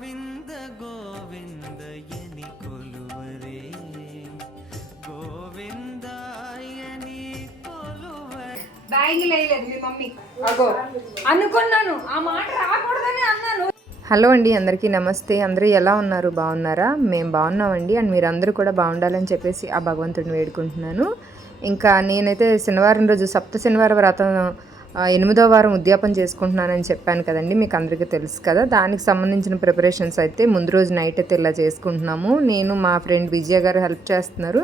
Govinda గోవిందయని కొలువరే గోవిందాయని కొలువరే. Bangle వేయలేదు మీ mummy. అగో అనుకున్నాను, ఆ మాట రాకూడదని అన్నాను. హలో అండి, అందరికీ నమస్తే. అందరూ ఎలా ఉన్నారు? బాగున్నారా? మేము బాగున్నామండి. అండ్ మీరందరూ కూడా బాగుండాలని చెప్పేసి ఆ భగవంతుడిని వేడుకుంటున్నాను. ఇంకా నేనైతే శనివారం రోజు సప్త శనివారం వ్రతం 8వ వారం ఉద్యాపన చేసుకుంటున్నానని చెప్పాను కదండి, మీకు అందరికీ తెలుసు కదా. దానికి సంబంధించిన ప్రిపరేషన్స్ అయితే ముందు రోజు నైట్ అయితే ఇలా చేసుకుంటున్నాము. నేను మా ఫ్రెండ్ విజయ గారు హెల్ప్ చేస్తున్నారు.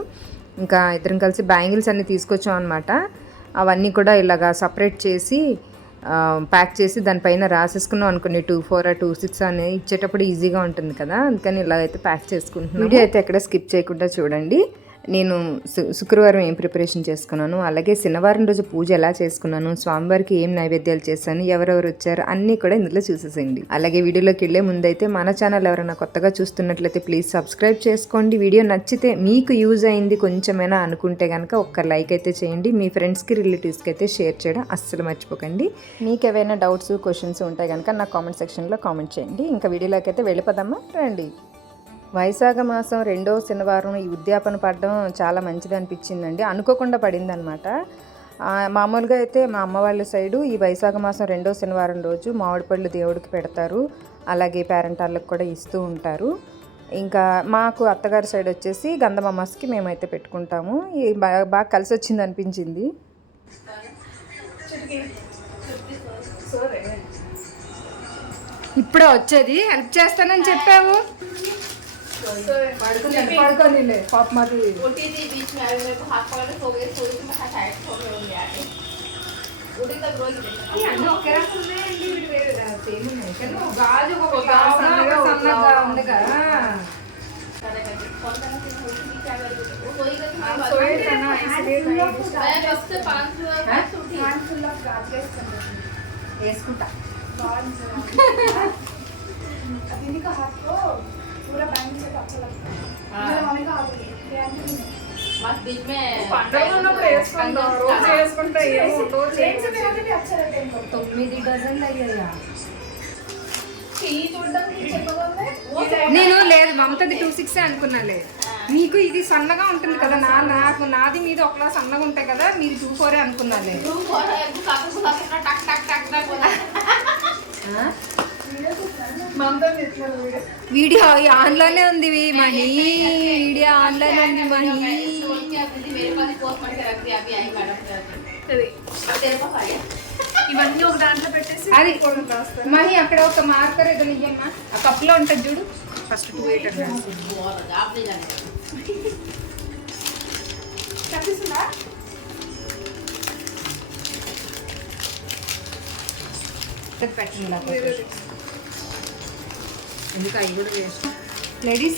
ఇంకా ఇద్దరం కలిసి బ్యాంగిల్స్ అన్నీ తీసుకొచ్చాం అనమాట. అవన్నీ కూడా ఇలాగా సపరేట్ చేసి ప్యాక్ చేసి దానిపైన రాసేసుకున్నాం అనుకోండి. 24 26 అని ఇచ్చేటప్పుడు ఈజీగా ఉంటుంది కదా, అందుకని ఇలాగైతే ప్యాక్ చేసుకుంటున్నాను. వీడియో అయితే ఎక్కడ స్కిప్ చేయకుండా చూడండి. నేను శుక్రవారం ఏం ప్రిపరేషన్ చేసుకున్నాను, అలాగే శనివారం రోజు పూజ ఎలా చేసుకున్నాను, స్వామివారికి ఏం నైవేద్యాలు చేశాను, ఎవరెవరు వచ్చారు అన్నీ కూడా ఇందులో చూసేసేయండి. అలాగే వీడియోలోకి వెళ్ళే ముందైతే మన ఛానల్ ఎవరైనా కొత్తగా చూస్తున్నట్లయితే ప్లీజ్ సబ్స్క్రైబ్ చేసుకోండి. వీడియో నచ్చితే మీకు యూజ్ అయింది కొంచెమైనా అనుకుంటే కనుక ఒక్క లైక్ అయితే చేయండి. మీ ఫ్రెండ్స్కి రిలేటివ్స్కి అయితే షేర్ చేయడం అస్సలు మర్చిపోకండి. మీకు ఏవైనా డౌట్స్ క్వశ్చన్స్ ఉంటే కనుక నా కామెంట్ సెక్షన్లో కామెంట్ చేయండి. ఇంకా వీడియోలోకి అయితే వెళ్ళిపోదామా రండి. వైశాఖ మాసం 2వ శనివారం ఈ ఉద్యాపన పడడం చాలా మంచిది అనిపించిందండి. అనుకోకుండా పడింది అనమాట. మామూలుగా అయితే మా అమ్మ వాళ్ళ సైడు ఈ వైశాఖ మాసం 2వ శనివారం రోజు మామిడి పళ్ళు దేవుడికి పెడతారు, అలాగే పేరెంటాళ్ళకి కూడా ఇస్తూ ఉంటారు. ఇంకా మాకు అత్తగారి సైడ్ వచ్చేసి గంధం అమాస్కి మేమైతే పెట్టుకుంటాము. బాగా కలిసి వచ్చింది అనిపించింది. ఇప్పుడే వచ్చేది, హెల్ప్ చేస్తానని చెప్పావు. పడుకోనిలే పాప మాది. వేసుకుంటా पूरा बैंक से अच्छा लगता है। मेरे मम्मी का हाथ है बस बीच में पंडों ना प्रेस करना रोज प्रेस करता है ये रोज प्रेस से मेरे भी अच्छा लगता है। तो मेरी डजन लगेगा ఈ చూడడానికి చెప్పగలనే నేను లేదు మమతది 26 అనుకున్నాలే. మీకు ఇది సన్నగా ఉంటుంది కదా, నాకు నాది మీద ఒకలా సన్నగా ఉంటాయి కదా, మీరు 24 అనుకున్నాలే. వీడియో ఆన్లోనే ఉంది మహి, వీడియో ఆన్లోనే ఉంది మహి. ఇవన్నీ ఒక దాంట్లో పెట్టేసి అది మహి అక్కడ ఒక మార్కర్ ఏదో ఇయ్యమ్మా, ఆ కప్లో ఉంటుంది చూడు. ఫస్ట్ 28 కనిపిస్తుందా? పెట్టండి ఎందుకు అవి కూడా వేస్ట్. लेडीज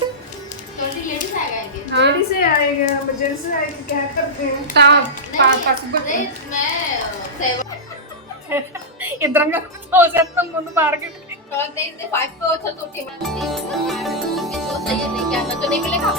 लेडीज आएगा जेंट्स आएगा क्या करते हैं इधर हो सकता ముందు మార్కెట్ नहीं 5 पे अच्छा तो कीमत नहीं तो सही नहीं क्या तो नहीं मिलेगा.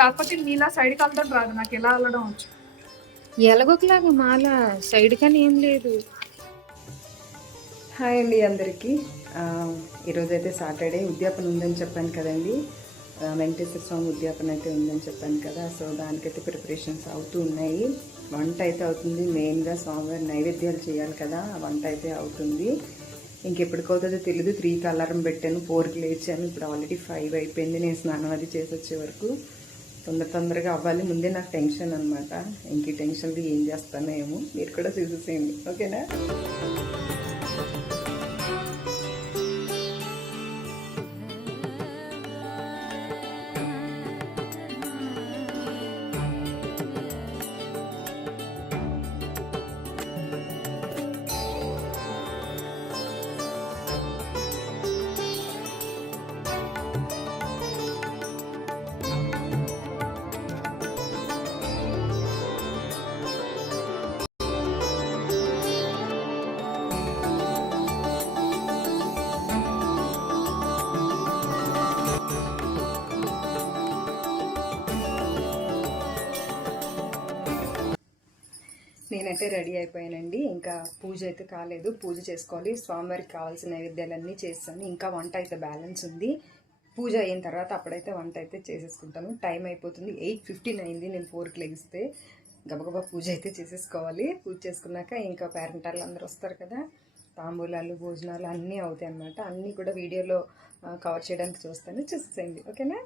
కాకపోతే నీలా సైడ్కి వెళ్తాడు రాదు, నాకు ఎలా వెళ్ళడం వచ్చు. ఎలాగోకలాగా మాల సైడ్ కానీ ఏం లేదు. హాయ్ అండి అందరికీ. ఈరోజైతే సాటర్డే ఉద్యాపన ఉందని చెప్పాను కదండి, వెంకటేశ్వర స్వామి ఉద్యాపన అయితే ఉందని చెప్పాను కదా. సో దానికైతే ప్రిపరేషన్స్ అవుతూ ఉన్నాయి. వంట అయితే అవుతుంది. మెయిన్గా స్వామివారి నైవేద్యాలు చేయాలి కదా, వంట అయితే అవుతుంది. ఇంకెప్పటికవుతుందో తెలీదు. 3కి అలారం పెట్టాను, 4కి లేచాను. ఇప్పుడు ఆల్రెడీ 5 అయిపోయింది. నేను స్నానం అది చేసి వచ్చే వరకు తొందరగా అవ్వాలి. ముందే నాకు టెన్షన్ అనమాట. ఇంక టెన్షన్లు ఏం చేస్తానో ఏమో, మీరు కూడా చూసేసేయండి ఓకేనా. నేనైతే రెడీ అయిపోయానండి. ఇంకా పూజ అయితే కాలేదు, పూజ చేసుకోవాలి. స్వామివారికి కావాల్సిన నైవేద్యాలన్నీ చేస్తాను. ఇంకా వంట అయితే బ్యాలెన్స్ ఉంది. పూజ అయిన తర్వాత అప్పుడైతే వంట అయితే చేసేసుకుంటాను. టైం అయిపోతుంది, 8:15 అయింది. నేను 4కి లెగిస్తే గబగబా పూజ అయితే చేసేసుకోవాలి. పూజ చేసుకున్నాక ఇంకా పేరెంటాళ్ళు అందరూ వస్తారు కదా, తాంబూలాలు భోజనాలు అన్నీ అవుతాయి అన్నమాట. అన్నీ కూడా వీడియోలో కవర్ చేయడానికి చూసేసేయండి, ఓకేనా?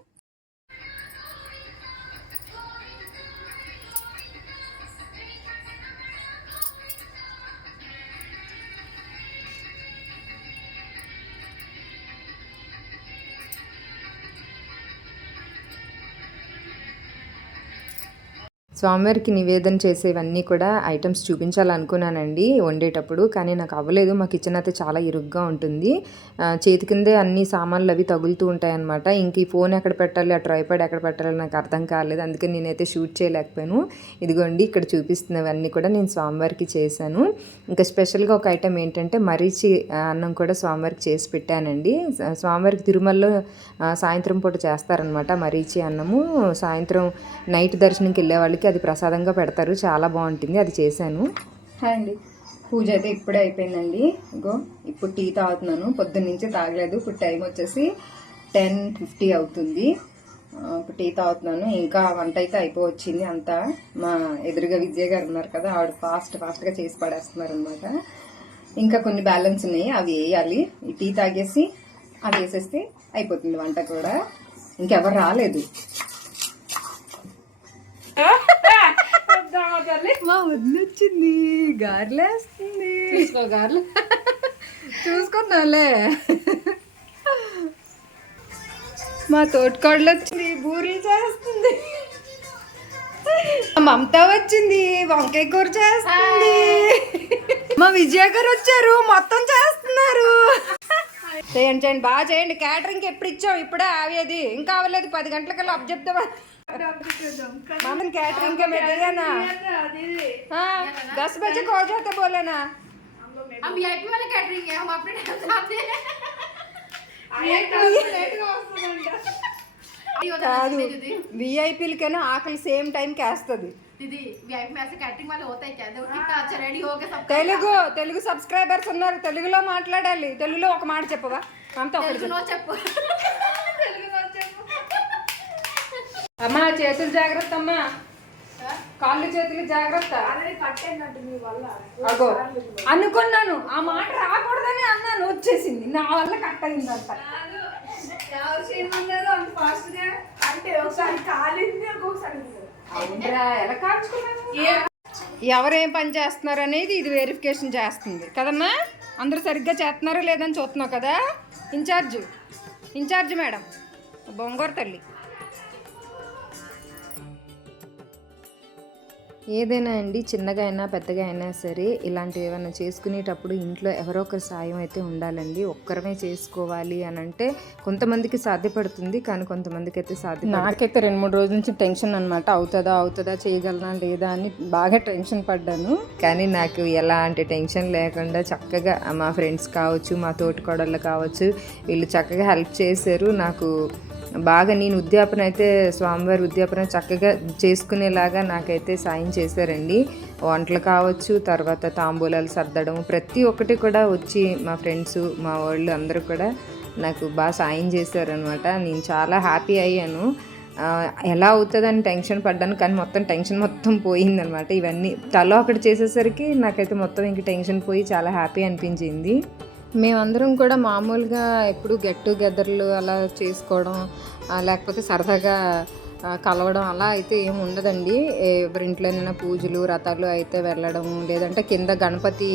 స్వామివారికి నివేదన చేసేవన్నీ కూడా ఐటమ్స్ చూపించాలనుకున్నానండి వండేటప్పుడు, కానీ నాకు అవ్వలేదు. మా కిచెన్ అయితే చాలా ఇరుగ్గా ఉంటుంది. చేతి కిందే అన్ని సామాన్లు అవి తగులుతూ ఉంటాయి అన్నమాట. ఇంక ఈ ఫోన్ ఎక్కడ పెట్టాలి, ఆ ట్రైపాడ్ ఎక్కడ పెట్టాలి నాకు అర్థం కాలేదు. అందుకే నేనైతే షూట్ చేయలేకపోయాను. ఇదిగోండి ఇక్కడ చూపిస్తున్నవన్నీ కూడా నేను స్వామివారికి చేశాను. ఇంకా స్పెషల్గా ఒక ఐటమ్ ఏంటంటే మరీచి అన్నం కూడా స్వామివారికి చేసి పెట్టానండి. స్వామివారికి తిరుమలలో సాయంత్రం పూట చేస్తారనమాట మరీచి అన్నము. సాయంత్రం నైట్ దర్శనంకి వెళ్ళే వాళ్ళకి అది ప్రసాదంగా పెడతారు, చాలా బాగుంటుంది. అది చేశాను. హాయ్ అండి, పూజ అయితే ఇప్పుడే అయిపోయిందండి. ఇగో ఇప్పుడు టీ తాగుతున్నాను, పొద్దున్న నుంచి తాగలేదు. ఇప్పుడు టైం వచ్చేసి 10:50 అవుతుంది. ఇప్పుడు టీ తాగుతున్నాను. ఇంకా వంట అయితే అయిపోవచ్చింది అంతా. మా ఎదురుగా విజయ్ గారు ఉన్నారు కదా, ఆవిడ ఫాస్ట్గా చేసి పడేస్తున్నారు అనమాట. ఇంకా కొన్ని బ్యాలెన్స్ ఉన్నాయి, అవి వేయాలి. ఈ టీ తాగేసి అవి వేసేస్తే అయిపోతుంది వంట కూడా. ఇంకెవరు రాలేదు. మా వదిన వచ్చింది, గారెలేస్తుంది. గారెలు చూసుకున్నాలే. మా తోటకోడలు వచ్చింది, బూరెలు చేస్తుంది. మమత వచ్చింది, వంకాయ కూర చేస్తుంది. మా విజయ గారు వచ్చారు, మొత్తం చేస్తున్నారు. చేయండి చేయండి, బాగా చేయండి. క్యాటరింగ్ ఎప్పుడు ఇచ్చాం, ఇప్పుడే ఆవేది. ఇంకా అవ్వలేదు, 10 గంటలకల్లా అప్ చెప్తావా? मामन कैटरिंग के में दिया ना, 10 बजे को हो जाते बोले ना. हम वीआईपी वाले कैटरिंग है, हम अपने टाइम से आते हैं. కాదు విఐపీలకైనా ఆకలి సేమ్ టైంకి వేస్తుంది. दीदी वीआईपी में ऐसे कैटरिंग वाले होता है क्या? देखो कितना अच्छा रेडी हो गया सब. తెలుగు సబ్స్క్రైబర్స్ ఉన్నారు, తెలుగులో మాట్లాడాలి. తెలుగులో ఒక మాట చెప్పవా? అంతా తెలుగులో చెప్పు. అమ్మా చేతులు జాగ్రత్త, అమ్మా కాళ్ళు చేతులు జాగ్రత్త. అగో అనుకున్నాను, ఆ మాట రాకూడదని అన్నాను, వచ్చేసింది. నా వల్ల కట్ అయిందంట. ఎలా కాల్చుకున్నాను, ఎవరేం పని చేస్తున్నారు అనేది ఇది వెరిఫికేషన్ చేస్తుంది కదమ్మా. అందరూ సరిగ్గా చేస్తున్నారో లేదని చూస్తున్నావు కదా. ఇన్ఛార్జ్ మేడం బొంగోరు తల్లి. ఏదైనా అండి, చిన్నగా అయినా పెద్దగా అయినా సరే ఇలాంటివి ఏమైనా చేసుకునేటప్పుడు ఇంట్లో ఎవరో ఒకరి సాయం అయితే ఉండాలండి. ఒక్కరమే చేసుకోవాలి అని అంటే కొంతమందికి సాధ్యపడుతుంది, కానీ కొంతమందికి అయితే నాకైతే 2-3 రోజుల నుంచి టెన్షన్ అనమాట. అవుతుందా చేయగలనా లేదా అని బాగా టెన్షన్ పడ్డాను. కానీ నాకు ఎలాంటి టెన్షన్ లేకుండా చక్కగా మా ఫ్రెండ్స్ కావచ్చు, మా తోటికోడళ్ళు కావచ్చు, వీళ్ళు చక్కగా హెల్ప్ చేశారు నాకు బాగా. నేను ఉద్యాపన అయితే స్వామివారి ఉద్యాపన చక్కగా చేసుకునేలాగా నాకైతే సాయం చేశారండి. వంటలు కావచ్చు, తర్వాత తాంబూలాలు సర్దడం, ప్రతి ఒక్కటి కూడా వచ్చి మా ఫ్రెండ్స్ మా వాళ్ళు అందరూ కూడా నాకు బాగా సాయం చేశారనమాట. నేను చాలా హ్యాపీ అయ్యాను. ఎలా అవుతుందని టెన్షన్ పడ్డాను, కానీ టెన్షన్ మొత్తం పోయిందనమాట. ఇవన్నీ తలో ఒకటి చేసేసరికి నాకైతే మొత్తం ఇంక టెన్షన్ పోయి చాలా హ్యాపీ అనిపించింది. మేమందరం కూడా మామూలుగా ఎప్పుడు గెట్ టుగెదర్లు అలా చేసుకోవడం, లేకపోతే సరదాగా కలవడం అలా అయితే ఏమి ఉండదండి. ఎవరింట్లోనైనా పూజలు వ్రతాలు అయితే వెళ్ళడం, లేదంటే కింద గణపతి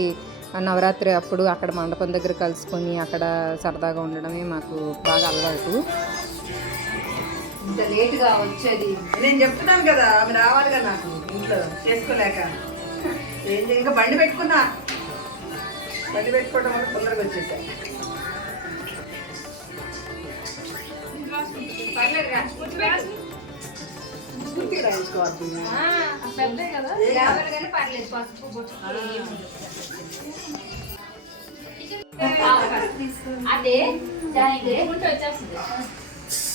నవరాత్రి అప్పుడు అక్కడ మండపం దగ్గర కలుసుకొని అక్కడ సరదాగా ఉండడమే మాకు బాగా అలవాటు. ఇంత లేట్గా వచ్చేది నేను చెప్తున్నాను కదా, ఆమె రావాలి కదా నాకు ఇంట్లో చేసుకోలేక. ఇంకా బండి పెట్టుకోవడం వల్ల తొందరగా వచ్చేసా. అదే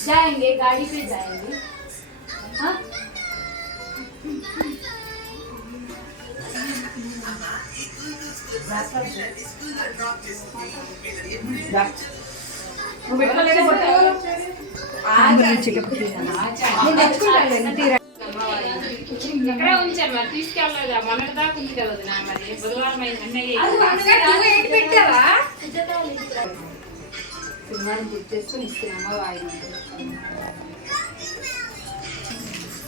जाएंगे गाड़ी पे जाएंगे. हाँ నువ్వు పెట్టుకోలేదా బొట్టు? ఇక్కడే ఉంచాను మరి తీసుకెళ్ళలేదు మొన్నటి దాకా ఉంది కదా వదినా, మరి బుధవారం అయింది అన్నయ్య పెట్టావా? శనివారం పూజ చేసుకుని ఇస్తున్నామా వాయిన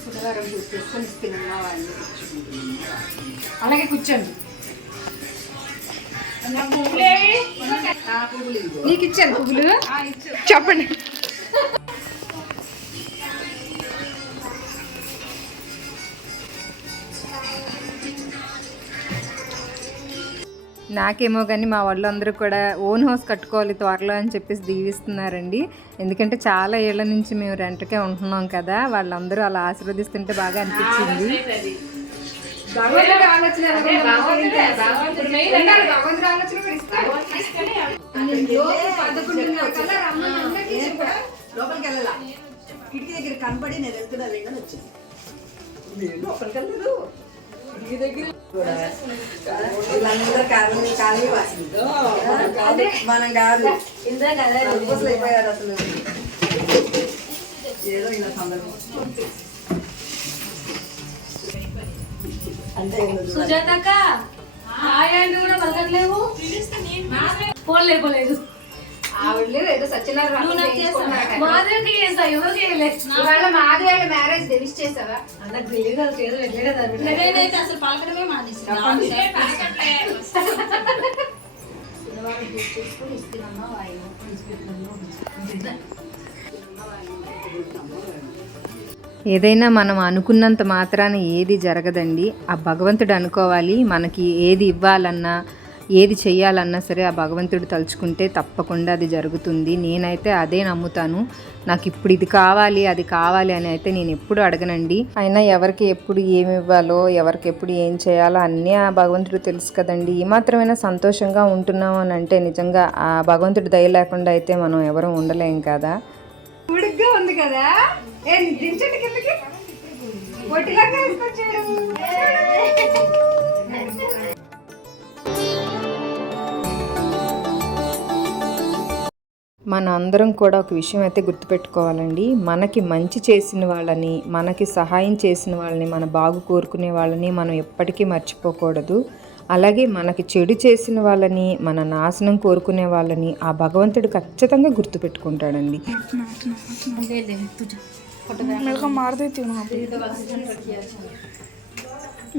శనివారం పూజ చేసుకుని ఇస్తున్నామా వాయిన అలాగే కూర్చోండి. నీకు ఇచ్చాను పువ్వులు. చెప్పండి. నాకేమో కానీ మా వాళ్ళందరూ కూడా ఓన్ హౌస్ కట్టుకోవాలి త్వరలో అని చెప్పేసి దీవిస్తున్నారండి. ఎందుకంటే చాలా ఏళ్ల నుంచి మేము రెంట్కే ఉంటున్నాం కదా, వాళ్ళందరూ అలా ఆశీర్వదిస్తుంటే బాగా అనిపించింది. భగవంతుడి ఆలోచన భగవంతుడి ఆలోచన కూడా ఇస్తాడు. 11:30 కల్లా రమ్మని అందరికీ చెప్పాడు. లోపలికి వెళ్ళాలా, కిటికీ దగ్గర కనపడి నేను వెళ్తున్నా లేదని వచ్చింది. నేను లోపలికి వెళ్ళలేదు, కిటికీ దగ్గర వీళ్ళందరూ కాలనీ వాసింది. మనం కాదు అసలు అయిపోయారు అసలు. ఏదో ఇలా సందర్భం అంటే సుజాతక్క ఆయాంటి కూడా పలకట్లేవు, ఫోన్ లేకపోలేదు. ఆవిడ లేదు, ఏదో సత్యనారాయణ మాధవికి చేస్తా, ఎవరు చేయలేదు. ఇవాళ మాధవి మ్యారేజ్ తెలిసి చేసావా? అన్నకు తెలియదు, అది ఏదో వెళ్ళేది. నేనైతే అసలు పలకడమే మానేసి శనివారం పూజ చేసుకుని ఇస్తున్నామా వాయిన ఏదైనా మనం అనుకున్నంత మాత్రాన ఏది జరగదండి. ఆ భగవంతుడు అనుకోవాలి. మనకి ఏది ఇవ్వాలన్నా ఏది చెయ్యాలన్నా సరే ఆ భగవంతుడు తలుచుకుంటే తప్పకుండా అది జరుగుతుంది. నేనైతే అదే నమ్ముతాను. నాకు ఇప్పుడు ఇది కావాలి అది కావాలి అని అయితే నేను ఎప్పుడు అడగనండి. అయినా ఎవరికి ఎప్పుడు ఏమి ఇవ్వాలో ఎవరికి ఎప్పుడు ఏం చేయాలో అన్నీ ఆ భగవంతుడు తెలుసు కదండి. ఈ మాత్రమైనా సంతోషంగా ఉంటున్నాం అని అంటే నిజంగా ఆ భగవంతుడి దయ లేకుండా అయితే మనం ఎవరూ ఉండలేం కదా. ఉడిగ్గా ఉంది కదా, ఏ దించండి కిందకి. పొట్టిలాగా వేసుకొచ్చాడు. మన అందరం కూడా ఒక విషయం అయితే గుర్తుపెట్టుకోవాలండి. మనకి మంచి చేసిన వాళ్ళని, మనకి సహాయం చేసిన వాళ్ళని, మన బాగు కోరుకునే వాళ్ళని మనం ఎప్పటికీ మర్చిపోకూడదు. అలాగే మనకి చెడు చేసిన వాళ్ళని, మన నాశనం కోరుకునే వాళ్ళని ఆ భగవంతుడు ఖచ్చితంగా గుర్తుపెట్టుకుంటాడండి. मेरे को मार देती हूँ वहाँ पे।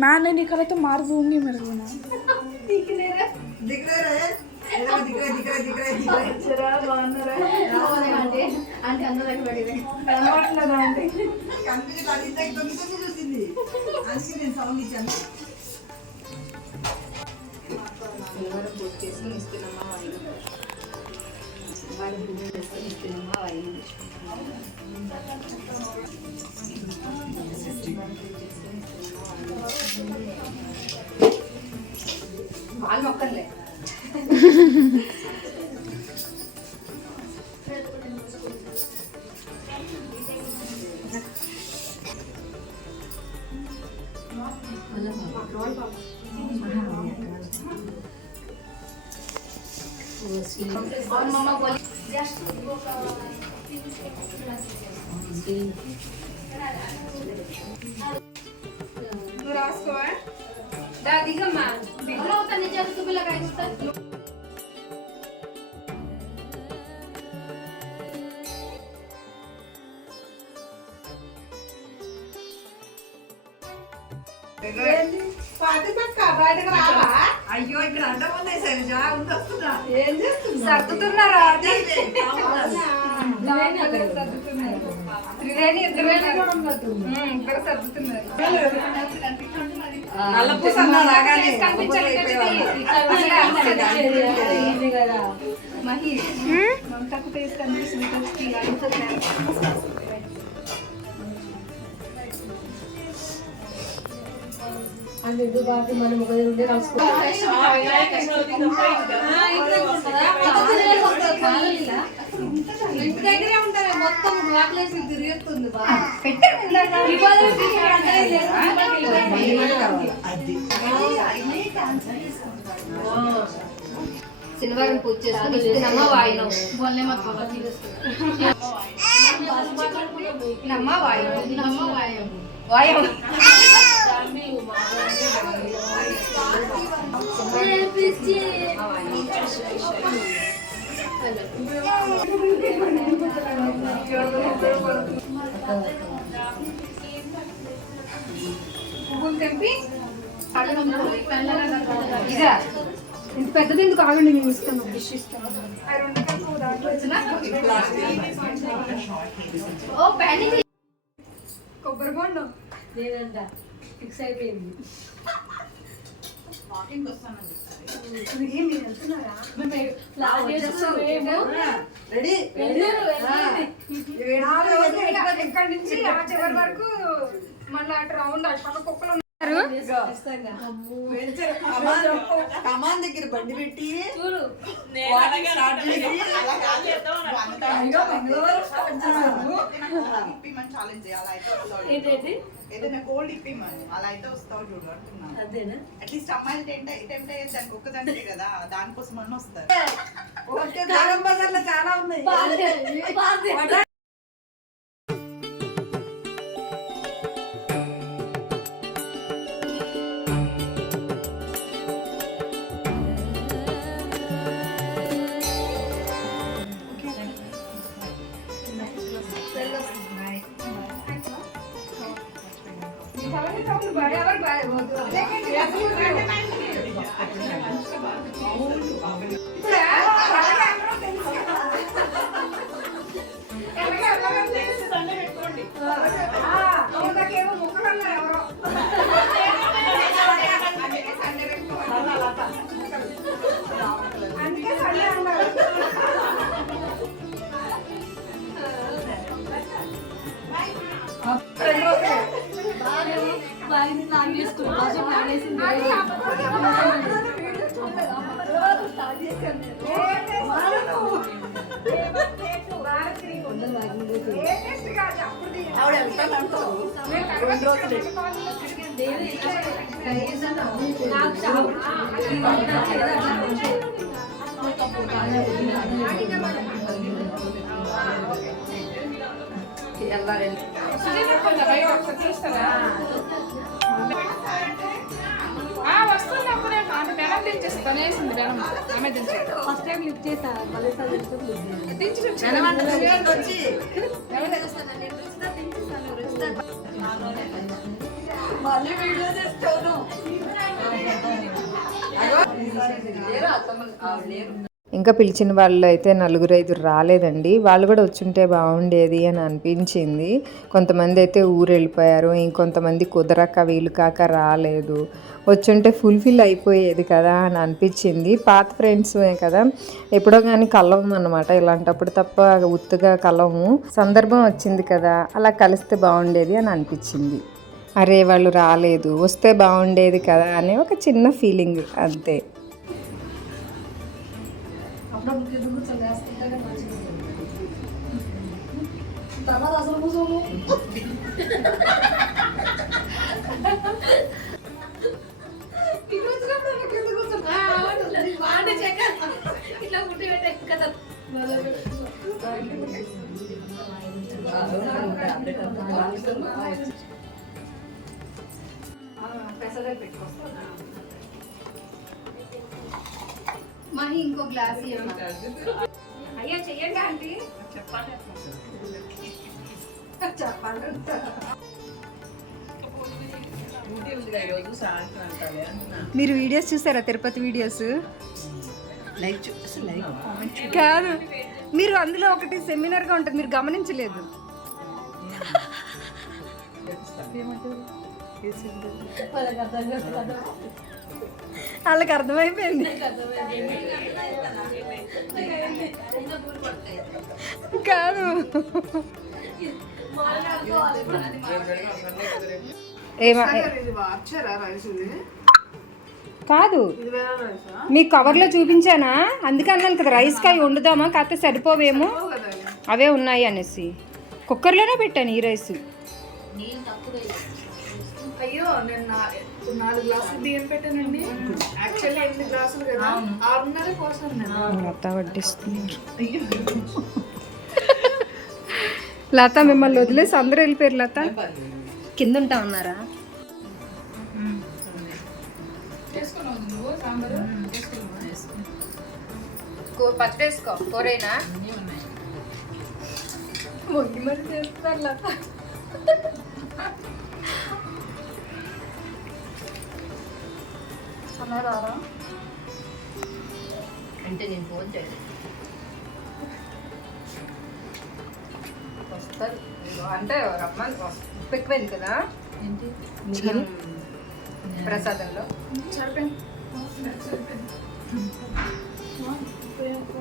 मैं नहीं निकला तो मार दूंगी मेरे को ना। दिख रहे అంటే అందరూ పడింది చూసింది, అందుకే నేను సౌండ్ ఇచ్చాను. వాళ్ళు మొక్కర్లే. और मम्मा बोली నువ్వు రాసుకోవా? దా దిగమ్మా. बोलो होता नीचे तो भी लगा इसका బయటకు రావా? అయ్యో ఇక్కడ అడ్డం ఉన్నాయి శైలజ, వస్తున్నా. ఏం చేస్తున్నా? సర్దుతున్నారా? త్రివేణి ఇద్దరు సర్దుతున్నారు. నల్లపూస అన్నా రాగానే మహి మమతకు ఫేస్ కనిపిస్తుంది. ఇంటి దగ్గరే ఉంటారు మొత్తం వాకలేసి తిరుగుతుంది అది శనివారం పూజ చేసుకుని ఇస్తున్నమ్మ వాయినం बोलने मत बोलो నమ్మ వాయినం नम्मा वायम వాయం పువ్వులు తెంపి ఇదా ఇంత పెద్దది ఎందుకు ఆగండి నేను ఇస్తాను డిష్ ఇస్తాను ఆ రెండు కప్పు దాంట్లో ओ पैनी కొబ్బరి బొండం ఫిక్స్ అయిపోయింది. వాకింగ్ వస్తానండి మీరు వెళ్తున్నారా రెడీ ఇక్కడి నుంచి ఆ చివరి వరకు మళ్ళీ అటు రౌండ్ అటు పక్క కుక్కలు ఉన్నారు కమాన్ దగ్గర బండి పెట్టి ఛాలెంజ్ ఏదైనా గోల్డ్ ఇప్పిమని అలా అయితే వస్తావు చూడు అంటున్నాను. అదేనా? అట్లీస్ట్ అమ్మాయిలు టెంట్ అయ్యేది దానికి ఒక్కదంటే కదా, దానికోసం అన్న వస్తారు. చాలా ఉన్నాయి. వస్తుంది అప్పుడే అంటే బెనం తెచ్చేసి పనేసింది బెనం ఆమె తెచ్చాడు ఫస్ట్ టైం లిఫ్ట్ చేసా మళ్ళీ వీడియో చేస్తాను. ఇంకా పిలిచిన వాళ్ళు అయితే 4-5 రాలేదండి. వాళ్ళు కూడా వచ్చుంటే బాగుండేది అని అనిపించింది. కొంతమంది అయితే ఊరు వెళ్ళిపోయారు, ఇంకొంతమంది కుదరక వీలు కాక రాలేదు. వచ్చుంటే ఫుల్ఫిల్ అయిపోయేది కదా అని అనిపించింది. పాత ఫ్రెండ్స్మే కదా, ఎప్పుడో కానీ కలవము అనమాట. ఇలాంటప్పుడు తప్ప ఉత్తుగా కలవము. సందర్భం వచ్చింది కదా, అలా కలిస్తే బాగుండేది అని అనిపించింది. అరే వాళ్ళు రాలేదు, వస్తే బాగుండేది కదా అనే ఒక చిన్న ఫీలింగ్ అంతే. తర్వాత అసలు కూర్చోము ఇట్లా పుట్టి పెట్టే కదా మహి ఇంకో గ్లాస్ అయ్యా చెయ్యండి ఆంటీ చెప్పాలి మీరు వీడియోస్ చూసారా? తిరుపతి వీడియోస్ కాదు, మీరు అందులో ఒకటి సెమినార్గా ఉంటుంది, మీరు గమనించలేదు. వాళ్ళకి అర్థమైపోయింది కాదు. కాదు, మీకు కవర్లో చూపించానా, అందుకే అన్నాను కదా రైస్ కాయ వండుదామా, కాకపోతే సరిపోవేమో అవే ఉన్నాయి అనేసి కుక్కర్లోనే పెట్టాను ఈ రైస్. అయ్యో నేను 4 గ్లాసులు బియ్యం పెట్టానండి. యాక్చువల్లీ 8 గ్లాసులు కదా, 6:30 కోసం నేను. లత వడ్డిస్తున్నారు. లత మిమ్మల్ని వదిలేసి అందరూ వెళ్ళిపోయారు. లత కింద ఉంటా ఉన్నారా? చేసుకున్నావు నువ్వు సాంబారు పచ్చడి వేసుకో, కూరైనా అన్నీ ఉన్నాయి. మొగ్గి మరి చేస్తారు లత. అంటే నేను ఫోన్ చేయలేదు. వస్తారు అంటే రమ్మని ఉప్పు ఎక్కువైంది కదా ఏంటి మిగిలిన ప్రసాదంలో. సరిపోయింది.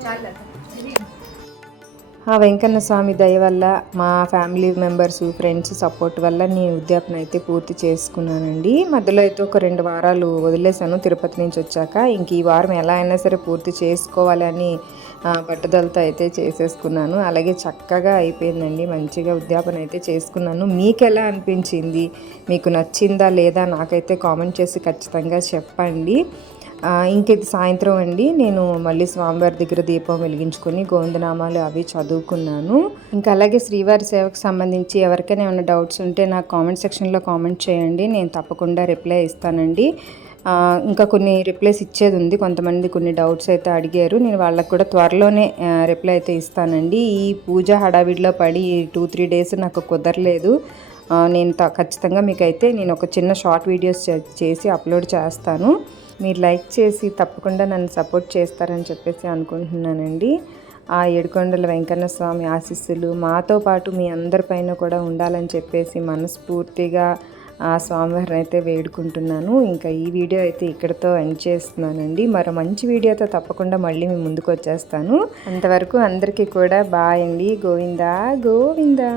చాలు లత. ఆ వెంకన్న స్వామి దయ వల్ల మా ఫ్యామిలీ మెంబర్స్ ఫ్రెండ్స్ సపోర్ట్ వల్ల నేను ఉద్యాపన అయితే పూర్తి చేసుకున్నానండి. మధ్యలో అయితే ఒక 2 వారాలు వదిలేసాను తిరుపతి నుంచి వచ్చాక. ఇంక ఈ వారం ఎలా అయినా సరే పూర్తి చేసుకోవాలని పట్టుదలతో అయితే చేసేసుకున్నాను. అలాగే చక్కగా అయిపోయిందండి, మంచిగా ఉద్యాపన అయితే చేసుకున్నాను. మీకు ఎలా అనిపించింది, మీకు నచ్చిందా లేదా నాకైతే కామెంట్ చేసి ఖచ్చితంగా చెప్పండి. ఇంక ఇది సాయంత్రం అండి. నేను మళ్ళీ స్వామివారి దగ్గర దీపం వెలిగించుకొని గోవిందనామాలు అవి చదువుకున్నాను. ఇంకా అలాగే శ్రీవారి సేవకు సంబంధించి ఎవరికైనా ఏమైనా డౌట్స్ ఉంటే నాకు కామెంట్ సెక్షన్లో కామెంట్ చేయండి, నేను తప్పకుండా రిప్లై ఇస్తానండి. ఇంకా కొన్ని రిప్లైస్ ఇచ్చేది ఉంది, కొంతమంది కొన్ని డౌట్స్ అయితే అడిగారు. నేను వాళ్ళకి కూడా త్వరలోనే రిప్లై అయితే ఇస్తానండి. ఈ పూజ హడావిడిలో పడి 2-3 డేస్ నాకు కుదరలేదు. నేను ఖచ్చితంగా మీకైతే నేను ఒక చిన్న షార్ట్ వీడియోస్ చేసి అప్లోడ్ చేస్తాను. మీరు లైక్ చేసి తప్పకుండా నన్ను సపోర్ట్ చేస్తారని చెప్పేసి అనుకుంటున్నానండి. ఆ ఏడుకొండల వెంకన్న స్వామి ఆశీస్సులు మాతో పాటు మీ అందరిపైన కూడా ఉండాలని చెప్పేసి మనస్ఫూర్తిగా ఆ స్వామివారిని అయితే వేడుకుంటున్నాను. ఇంకా ఈ వీడియో అయితే ఇక్కడితో ఎండ్ చేస్తున్నానండి. మరో మంచి వీడియోతో తప్పకుండా మళ్ళీ మీ ముందుకు వచ్చేస్తాను. అంతవరకు అందరికీ కూడా బాయ్ అండి. గోవిందా గోవిందా.